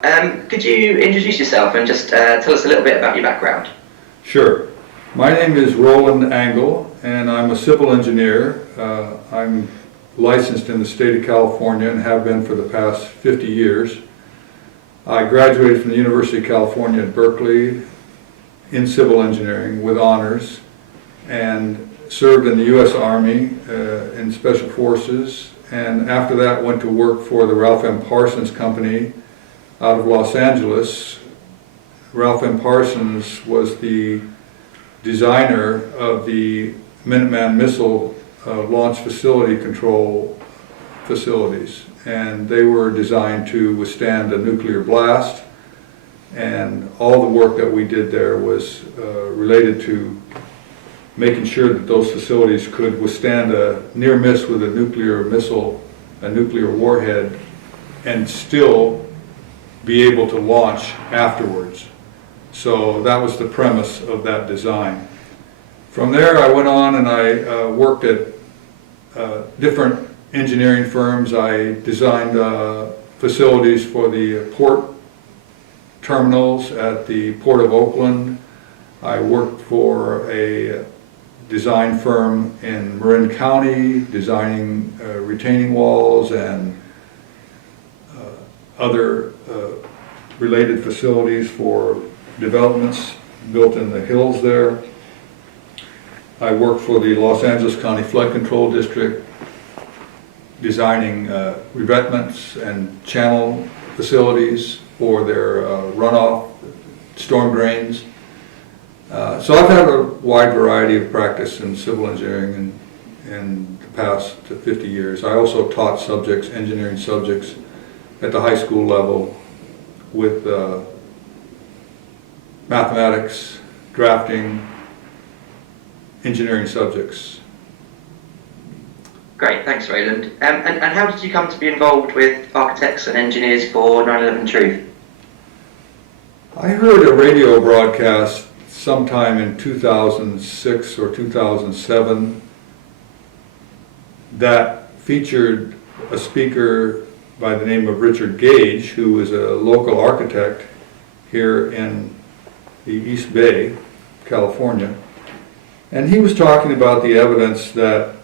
Could you introduce yourself and just tell us a little bit about your background? Sure. My name is Roland Angle, and I'm a civil engineer. I'm licensed in the state of California and have been for the past 50 years. I graduated from the University of California at Berkeley in civil engineering with honors and served in the U.S. Army in Special Forces, and after that went to work for the Ralph M. Parsons Company out of Los Angeles. Ralph M. Parsons was the designer of the Minuteman missile launch facility control facilities, and they were designed to withstand a nuclear blast, and all the work that we did there was related to making sure that those facilities could withstand a near miss with a nuclear missile, a nuclear warhead, and still be able to launch afterwards. So that was the premise of that design. From there I went on and I worked at different engineering firms. I designed facilities for the port terminals at the Port of Oakland. I worked for a design firm in Marin County, designing retaining walls and other related facilities for developments built in the hills there. I worked for the Los Angeles County Flood Control District, designing revetments and channel facilities for their runoff storm drains. So I've had a wide variety of practice in civil engineering in the past 50 years. I also taught subjects, engineering subjects, at the high school level with mathematics, drafting, engineering subjects. Great, thanks Roland. And how did you come to be involved with architects and engineers for 911Truth? I heard a radio broadcast sometime in 2006 or 2007 that featured a speaker by the name of Richard Gage, who was a local architect here in the East Bay, California. And he was talking about the evidence that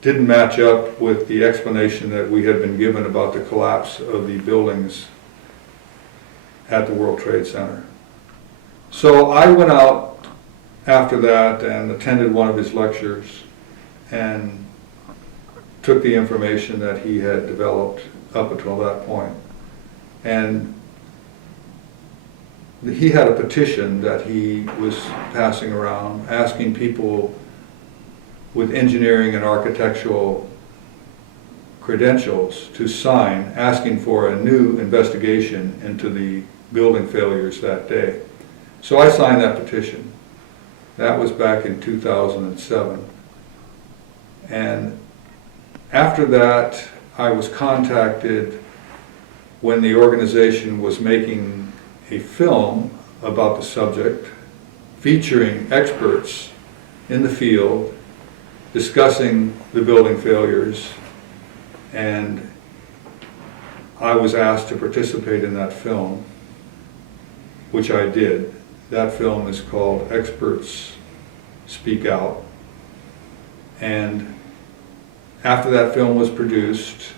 didn't match up with the explanation that we had been given about the collapse of the buildings at the World Trade Center. So I went out after that and attended one of his lectures and took the information that he had developed up until that point. And he had a petition that he was passing around, asking people with engineering and architectural credentials to sign, asking for a new investigation into the building failures that day. So I signed that petition. That was back in 2007. And after that, I was contacted when the organization was making a film about the subject, featuring experts in the field, discussing the building failures, and I was asked to participate in that film, which I did. That film is called Experts Speak Out. And after that film was produced,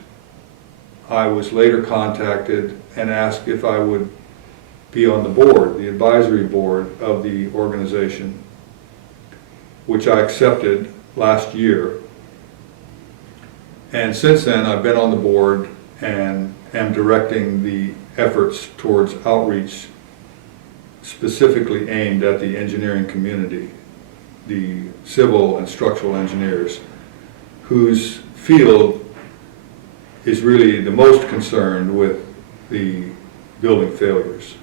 I was later contacted and asked if I would be on the board, the advisory board of the organization, which I accepted last year. And since then, I've been on the board and am directing the efforts towards outreach specifically aimed at the engineering community, the civil and structural engineers, whose field is really the most concerned with the building failures.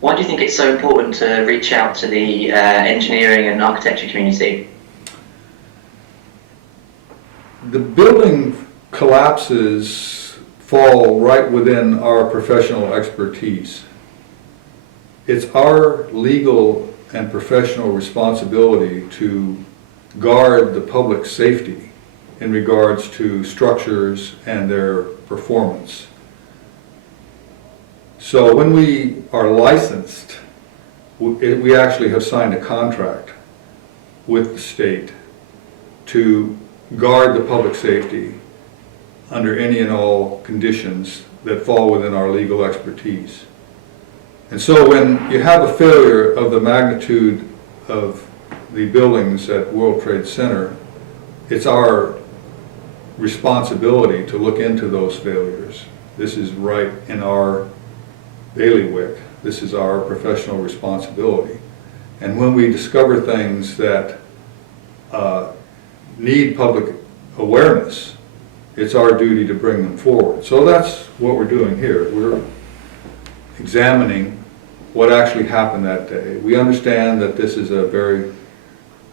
Why do you think it's so important to reach out to the engineering and architecture community? The building collapses fall right within our professional expertise. It's our legal and professional responsibility to guard the public safety in regards to structures and their performance. So when we are licensed, we actually have signed a contract with the state to guard the public safety under any and all conditions that fall within our legal expertise. And so when you have a failure of the magnitude of the buildings at World Trade Center, it's our responsibility to look into those failures. This is right in our bailiwick. This is our professional responsibility. And when we discover things that need public awareness, it's our duty to bring them forward. So that's what we're doing here. We're examining what actually happened that day. We understand that this is a very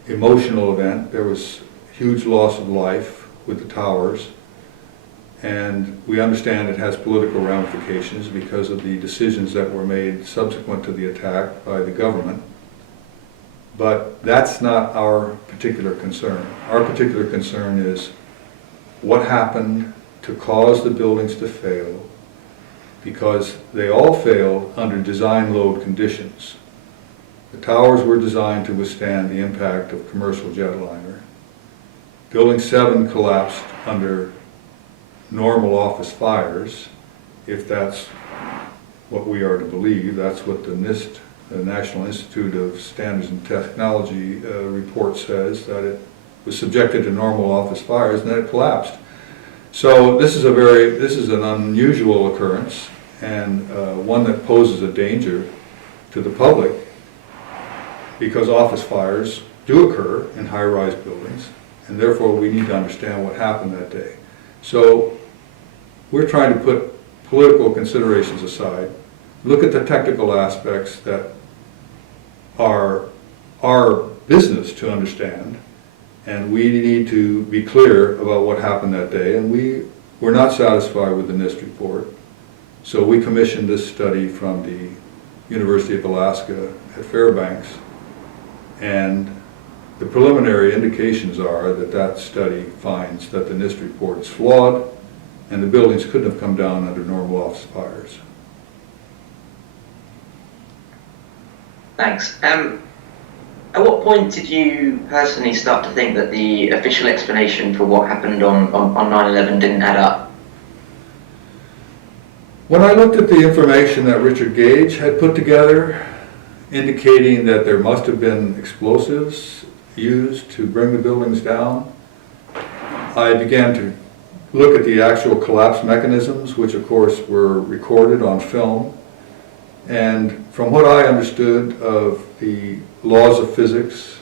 emotional event. There was huge loss of life with the towers, and we understand it has political ramifications because of the decisions that were made subsequent to the attack by the government. But that's not our particular concern. Our particular concern is what happened to cause the buildings to fail, because they all failed under design load conditions. The towers were designed to withstand the impact of commercial jetliner. Building 7 collapsed under normal office fires, if that's what we are to believe. That's what the NIST, the National Institute of Standards and Technology report says, that it was subjected to normal office fires and then it collapsed. So this is an unusual occurrence, and one that poses a danger to the public, because office fires do occur in high-rise buildings, and therefore we need to understand what happened that day. So we're trying to put political considerations aside, look at the technical aspects that are our business to understand, and we need to be clear about what happened that day. And we're not satisfied with the NIST report, so we commissioned this study from the University of Alaska at Fairbanks, and the preliminary indications are that that study finds that the NIST report is flawed and the buildings couldn't have come down under normal office fires. Thanks. At what point did you personally start to think that the official explanation for what happened on 9/11 didn't add up? When I looked at the information that Richard Gage had put together, indicating that there must have been explosives used to bring the buildings down, I began to look at the actual collapse mechanisms, which of course were recorded on film. And from what I understood of the laws of physics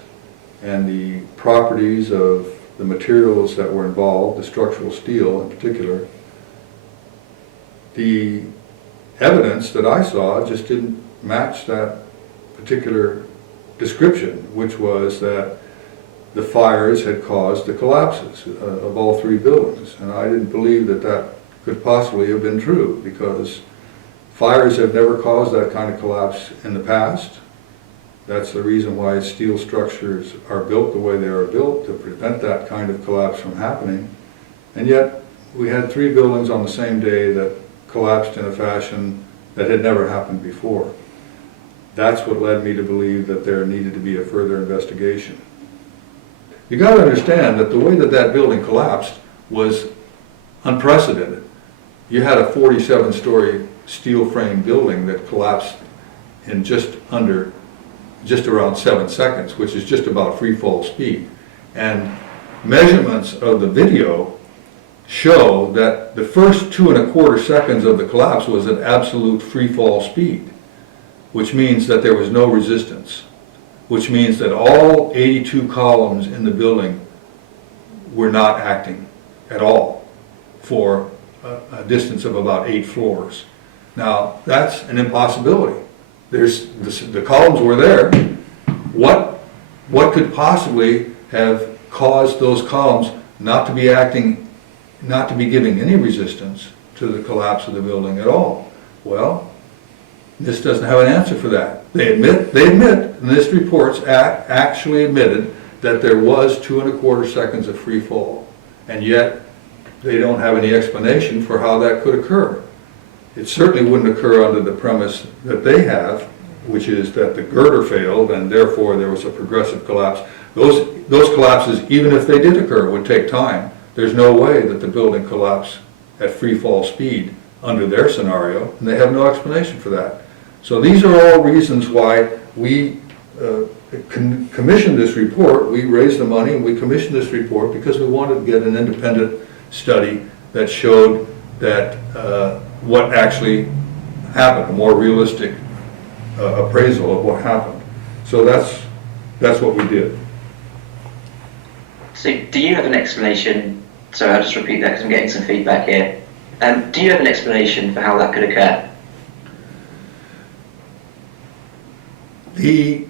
and the properties of the materials that were involved, the structural steel in particular, the evidence that I saw just didn't match that particular description, which was that the fires had caused the collapses of all 3 buildings. And I didn't believe that that could possibly have been true, because fires have never caused that kind of collapse in the past. That's the reason why steel structures are built the way they are built, to prevent that kind of collapse from happening. And yet we had 3 buildings on the same day that collapsed in a fashion that had never happened before. That's what led me to believe that there needed to be a further investigation. You got to understand that the way that that building collapsed was unprecedented. You had a 47-story steel frame building that collapsed in just around 7 seconds, which is just about free fall speed. And measurements of the video show that the first 2¼ seconds of the collapse was at absolute free fall speed, which means that there was no resistance, which means that all 82 columns in the building were not acting at all for a distance of about 8 floors. Now, that's an impossibility. The columns were there. What could possibly have caused those columns not to be acting, not to be giving any resistance to the collapse of the building at all? Well, NIST doesn't have an answer for that. They admit, NIST reports actually admitted that there was 2¼ seconds of free fall, and yet they don't have any explanation for how that could occur. It certainly wouldn't occur under the premise that they have, which is that the girder failed and therefore there was a progressive collapse. Those collapses, even if they did occur, would take time. There's no way that the building collapsed at free fall speed under their scenario, and they have no explanation for that. So these are all reasons why we commissioned this report. We raised the money and we commissioned this report because we wanted to get an independent study that showed that what actually happened, a more realistic appraisal of what happened. So that's what we did. So do you have an explanation? Sorry, I'll just repeat that because I'm getting some feedback here. Do you have an explanation for how that could occur? The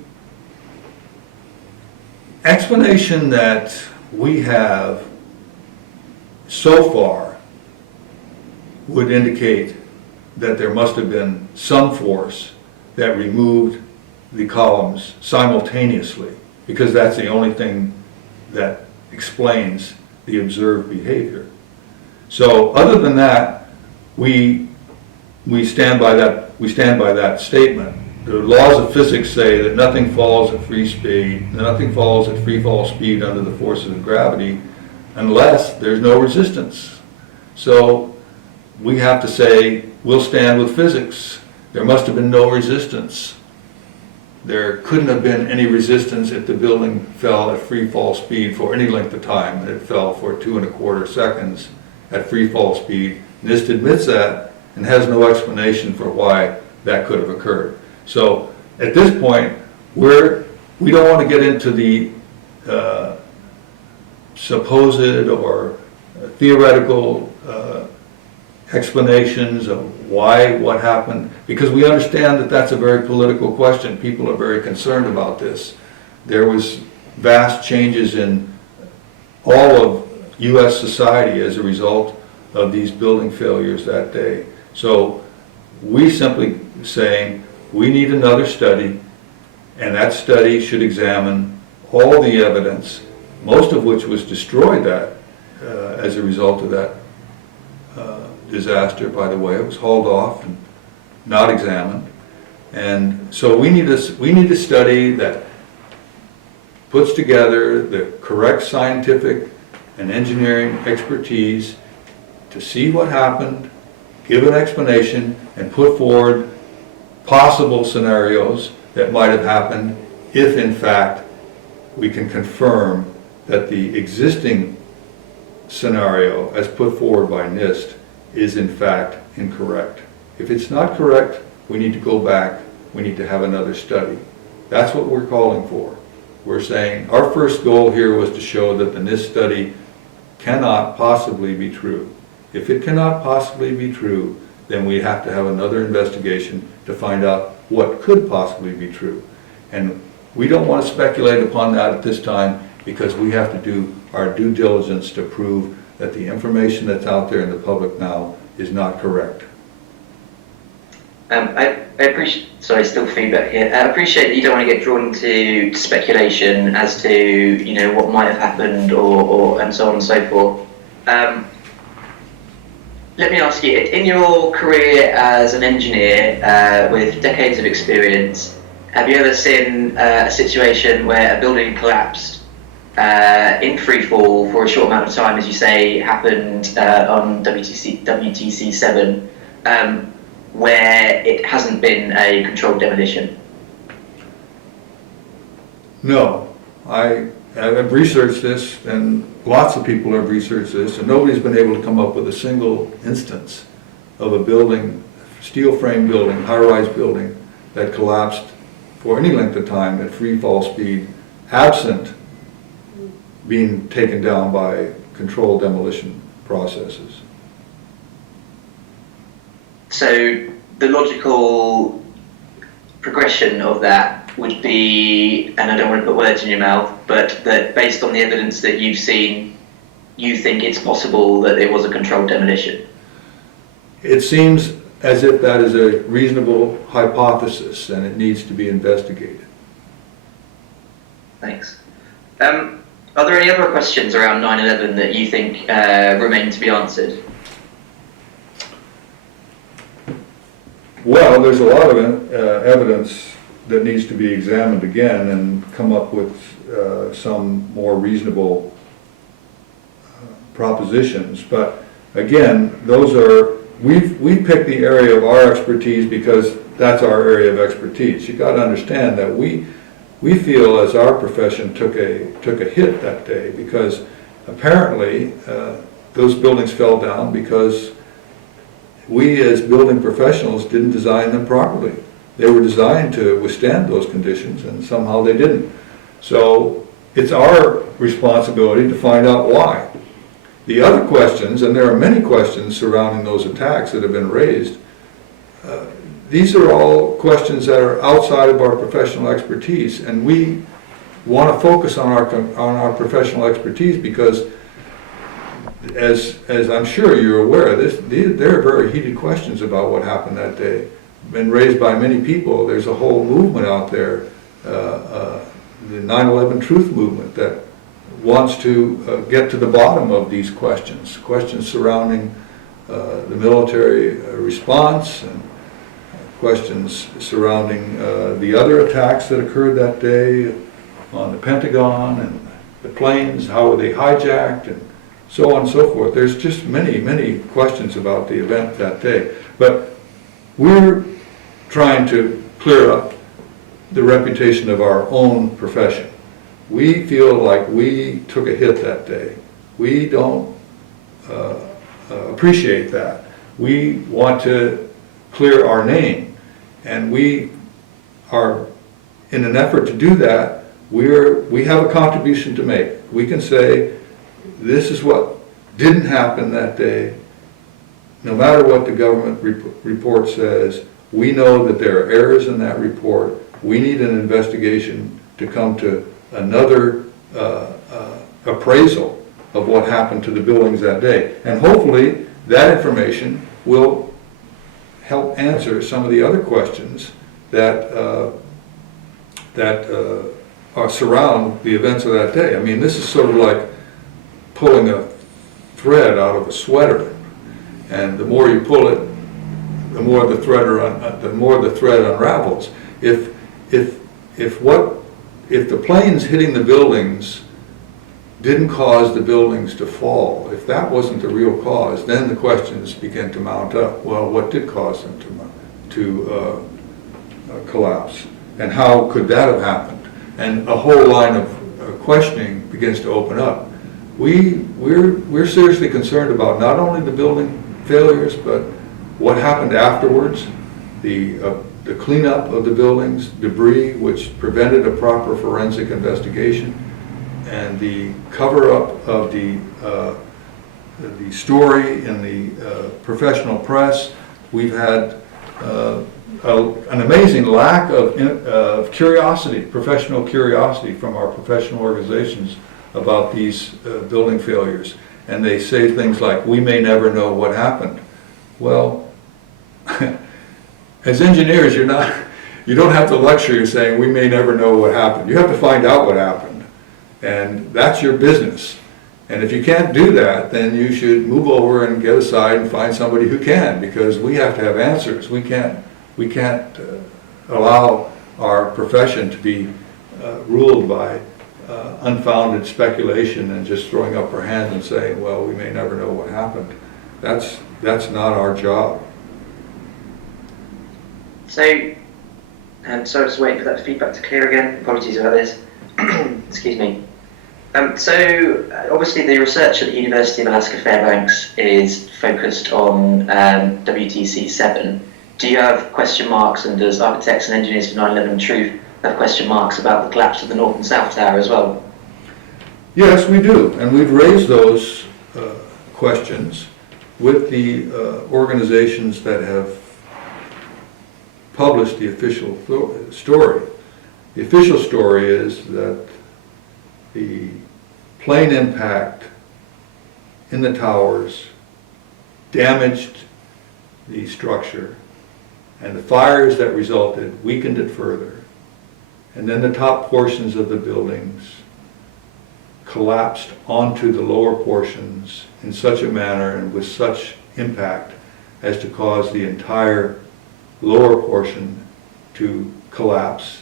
explanation that we have so far would indicate that there must have been some force that removed the columns simultaneously, because that's the only thing that explains the observed behavior. So other than that, we stand by that statement. The laws of physics say that nothing falls at free speed, nothing falls at free fall speed under the forces of gravity unless there's no resistance. So we have to say, we'll stand with physics. There must have been no resistance. There couldn't have been any resistance if the building fell at free fall speed for any length of time. It fell for 2¼ seconds at free fall speed. NIST admits that and has no explanation for why that could have occurred. So at this point, we don't want to get into the supposed or theoretical explanations of why what happened, because we understand that that's a very political question. People are very concerned about this. There was vast changes in all of U.S. society as a result of these building failures that day. So we simply saying we need another study, and that study should examine all the evidence, most of which was destroyed as a result of that disaster, by the way. It was hauled off and not examined. And so we need a study that puts together the correct scientific and engineering expertise to see what happened, give an explanation, and put forward possible scenarios that might have happened if, in fact, we can confirm that the existing scenario as put forward by NIST is in fact incorrect. If it's not correct, we need to go back, we need to have another study. That's what we're calling for. We're saying our first goal here was to show that the NIST study cannot possibly be true. If it cannot possibly be true, then we have to have another investigation to find out what could possibly be true. And we don't want to speculate upon that at this time, because we have to do our due diligence to prove that the information that's out there in the public now is not correct. I appreciate, sorry, still feedback here. I appreciate that you don't want to get drawn into speculation as to, what might have happened or and so on and so forth. Let me ask you, in your career as an engineer with decades of experience, have you ever seen a situation where a building collapsed in free fall for a short amount of time, as you say, happened on WTC 7, where it hasn't been a controlled demolition? No, I've researched this, and lots of people have researched this, and nobody's been able to come up with a single instance of a building, steel frame building, high-rise building, that collapsed for any length of time at free fall speed, absent being taken down by controlled demolition processes. So the logical progression of that would be, and I don't want to put words in your mouth, but that based on the evidence that you've seen, you think it's possible that it was a controlled demolition? It seems as if that is a reasonable hypothesis and it needs to be investigated. Thanks. Are there any other questions around 9/11 that you think remain to be answered? Well, there's a lot of evidence that needs to be examined again and come up with some more reasonable propositions. But again, those are, we picked the area of our expertise because that's our area of expertise. You got to understand that we feel as our profession took a hit that day because apparently those buildings fell down because we as building professionals didn't design them properly. They were designed to withstand those conditions and somehow they didn't. So it's our responsibility to find out why. The other questions, and there are many questions surrounding those attacks that have been raised, these are all questions that are outside of our professional expertise, and we want to focus on our professional expertise because, as I'm sure you're aware, there are very heated questions about what happened that day. Been raised by many people. There's a whole movement out there, the 911Truth movement, that wants to get to the bottom of these questions surrounding the military response and questions surrounding the other attacks that occurred that day on the Pentagon and the planes, how were they hijacked, and so on and so forth. There's just many questions about the event that day. But we're trying to clear up the reputation of our own profession. We feel like we took a hit that day. We don't appreciate that. We want to clear our name. And we are, in an effort to do that, we have a contribution to make. We can say, this is what didn't happen that day. No matter what the government report says, we know that there are errors in that report. We need an investigation to come to another appraisal of what happened to the buildings that day. And hopefully that information will help answer some of the other questions that surround the events of that day. I mean, this is sort of like pulling a thread out of a sweater, and the more you pull it, the more the thread unravels. If the planes hitting the buildings didn't cause the buildings to fall, if that wasn't the real cause, then the questions begin to mount up. Well, what did cause them to collapse? And how could that have happened? And a whole line of questioning begins to open up. We're seriously concerned about not only the building failures, but what happened afterwards, the cleanup of the buildings, debris which prevented a proper forensic investigation, and the cover-up of the story in the professional press. We've had an amazing lack of curiosity, professional curiosity from our professional organizations about these building failures. And they say things like, we may never know what happened. Well, as engineers, you don't have to lecture, you're saying we may never know what happened. You have to find out what happened. And that's your business. And if you can't do that, then you should move over and get aside and find somebody who can, because we have to have answers. We can't allow our profession to be ruled by unfounded speculation and just throwing up our hands and saying, well, we may never know what happened. That's not our job. So, sorry, I was waiting for that feedback to clear again. Apologies about this. Excuse me. So, obviously the research at the University of Alaska Fairbanks is focused on WTC 7. Do you have question marks, and does Architects and Engineers for 911Truth have question marks about the collapse of the North and South Tower as well? Yes, we do, and we've raised those questions with the organizations that have published the official story. The official story is that the plane impact in the towers damaged the structure, and the fires that resulted weakened it further, and then the top portions of the buildings collapsed onto the lower portions in such a manner and with such impact as to cause the entire lower portion to collapse,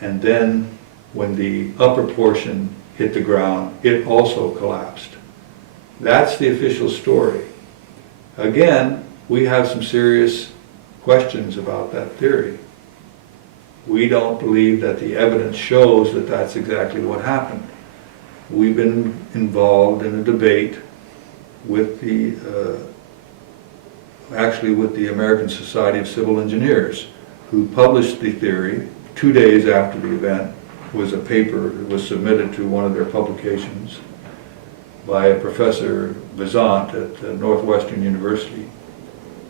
and then when the upper portion hit the ground, it also collapsed. That's the official story. Again, we have some serious questions about that theory. We don't believe that the evidence shows that that's exactly what happened. We've been involved in a debate with actually with the American Society of Civil Engineers, who published the theory 2 days after the event. Was a paper that was submitted to one of their publications by a Professor Vizant at Northwestern University.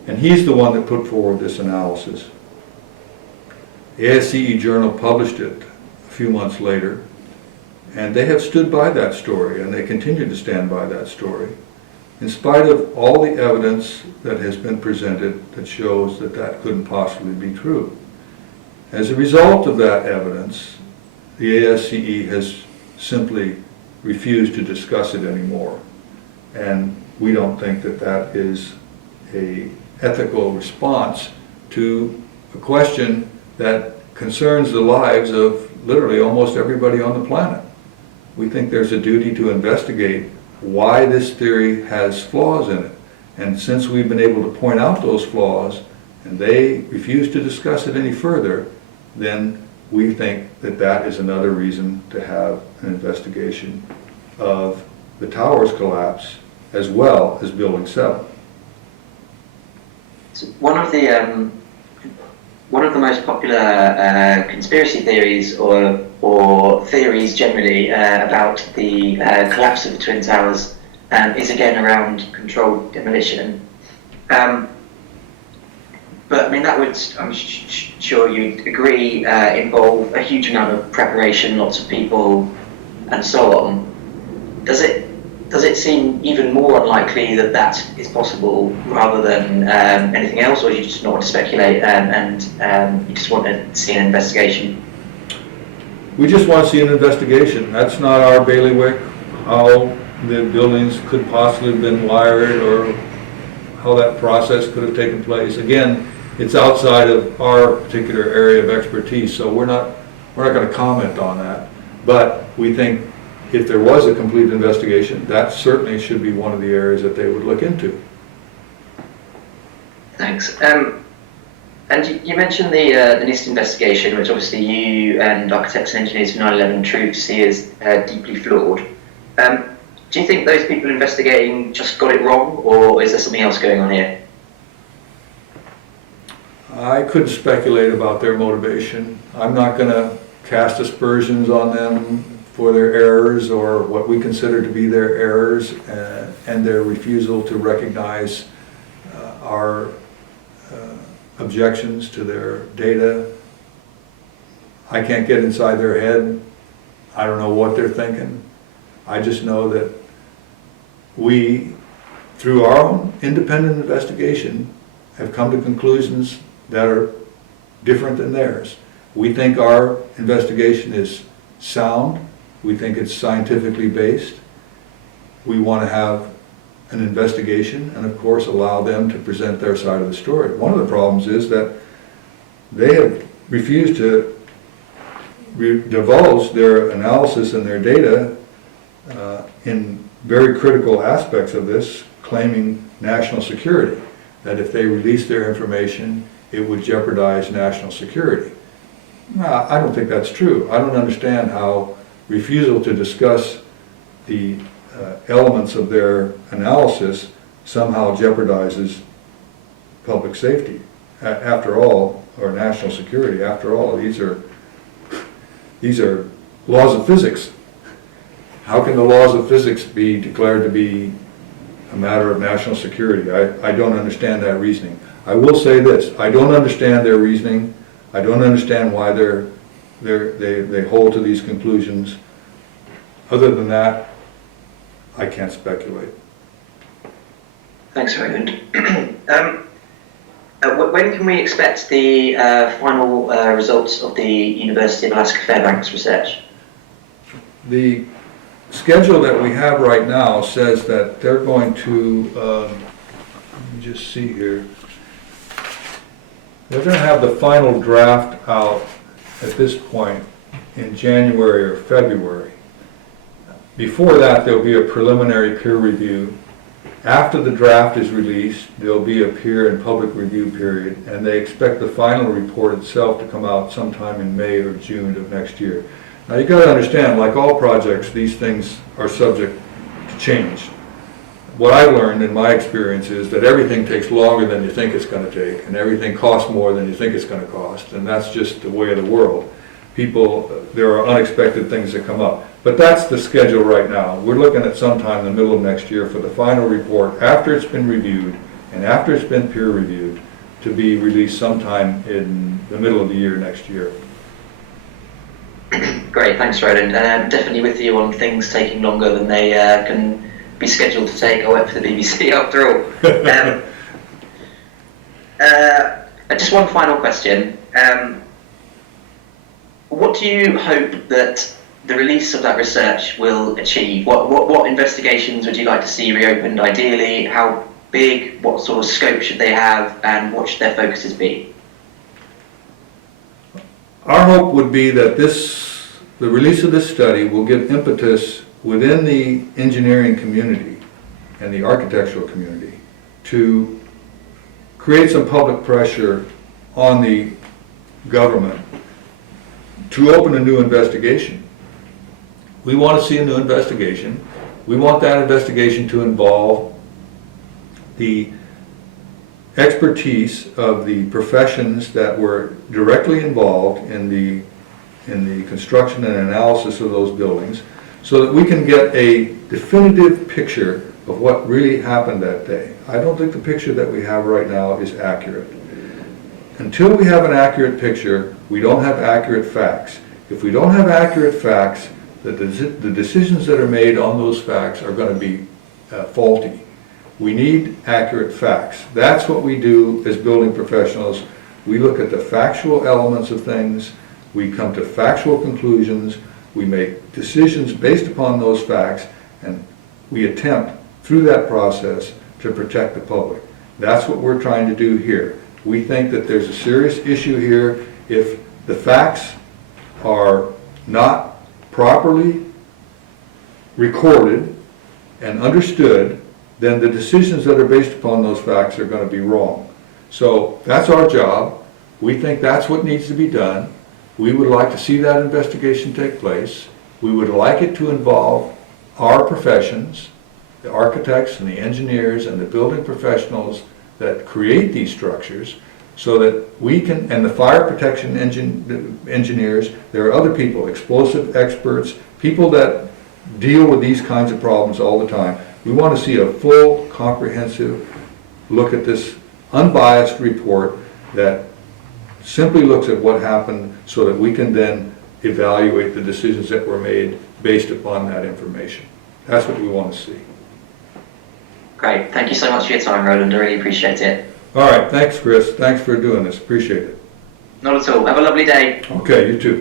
And he's the one that put forward this analysis. The ASCE Journal published it a few months later, and they have stood by that story, and they continue to stand by that story, in spite of all the evidence that has been presented that shows that that couldn't possibly be true. As a result of that evidence, the ASCE has simply refused to discuss it anymore, and we don't think that that is an ethical response to a question that concerns the lives of literally almost everybody on the planet. We think there's a duty to investigate why this theory has flaws in it. And since we've been able to point out those flaws and they refuse to discuss it any further, then we think that that is another reason to have an investigation of the tower's collapse as well as Building 7. So one of the most popular conspiracy theories or theories generally about the collapse of the Twin Towers is again around controlled demolition. But I mean that would, I'm sure you'd agree, involve a huge amount of preparation, lots of people, and so on. Does it seem even more unlikely that that is possible rather than anything else, or do you just not want to speculate and you just want to see an investigation? We just want to see an investigation. That's not our bailiwick, how the buildings could possibly have been wired or how that process could have taken place. Again, it's outside of our particular area of expertise, so we're not going to comment on that. But we think if there was a complete investigation, that certainly should be one of the areas that they would look into. Thanks. And you mentioned the NIST investigation, which obviously you and architects and engineers for 911Truth see as deeply flawed. Do you think those people investigating just got it wrong, or is there something else going on here? I couldn't speculate about their motivation. I'm not going to cast aspersions on them for their errors or what we consider to be their errors and their refusal to recognize our objections to their data. I can't get inside their head. I don't know what they're thinking. I just know that we, through our own independent investigation, have come to conclusions that are different than theirs. We think our investigation is sound. We think it's scientifically based. We want to have an investigation and of course allow them to present their side of the story. One of the problems is that they have refused to divulge their analysis and their data in very critical aspects of this, claiming national security, that if they release their information, it would jeopardize national security. I don't think that's true. I don't understand how refusal to discuss the elements of their analysis somehow jeopardizes public safety. After all, or national security, after all, these are laws of physics. How can the laws of physics be declared to be a matter of national security? I don't understand that reasoning. I will say this, I don't understand their reasoning. I don't understand why they hold to these conclusions. Other than that, I can't speculate. Thanks, Roland. When can we expect the final results of the University of Alaska Fairbanks research? The schedule that we have right now says that they're going to, let me just see here. We're going to have the final draft out at this point in January or February. Before that, there'll be a preliminary peer review. After the draft is released, there'll be a peer and public review period, and they expect the final report itself to come out sometime in May or June of next year. Now you got to understand, like all projects, these things are subject to change. What I've learned in my experience is that everything takes longer than you think it's going to take, and everything costs more than you think it's going to cost, and that's just the way of the world. There are unexpected things that come up. But that's the schedule right now. We're looking at sometime in the middle of next year for the final report, after it's been reviewed and after it's been peer reviewed, to be released sometime in the middle of the year next year. Great, thanks Roland. Definitely with you on things taking longer than they can be scheduled to take. I work for the BBC after all. Just one final question. What do you hope that the release of that research will achieve? What investigations would you like to see reopened ideally? How big? What sort of scope should they have? And what should their focuses be? Our hope would be that the release of this study will give impetus within the engineering community and the architectural community to create some public pressure on the government to open a new investigation. We want to see a new investigation. We want that investigation to involve the expertise of the professions that were directly involved in the construction and analysis of those buildings, so that we can get a definitive picture of what really happened that day. I don't think the picture that we have right now is accurate. Until we have an accurate picture, we don't have accurate facts. If we don't have accurate facts, the decisions that are made on those facts are going to be faulty. We need accurate facts. That's what we do as building professionals. We look at the factual elements of things, we come to factual conclusions, we make decisions based upon those facts, and we attempt through that process to protect the public. That's what we're trying to do here. We think that there's a serious issue here. If the facts are not properly recorded and understood, then the decisions that are based upon those facts are going to be wrong. So that's our job. We think that's what needs to be done. We would like to see that investigation take place. We would like it to involve our professions, the architects and the engineers and the building professionals that create these structures, so that we can, and the fire protection engineers, there are other people, explosive experts, people that deal with these kinds of problems all the time. We want to see a full, comprehensive look at this unbiased report that simply looks at what happened, so that we can then evaluate the decisions that were made based upon that information. That's what we want to see. Great. Thank you so much for your time, Roland. I really appreciate it. All right. Thanks, Chris. Thanks for doing this. Appreciate it. Not at all. Have a lovely day. Okay, you too.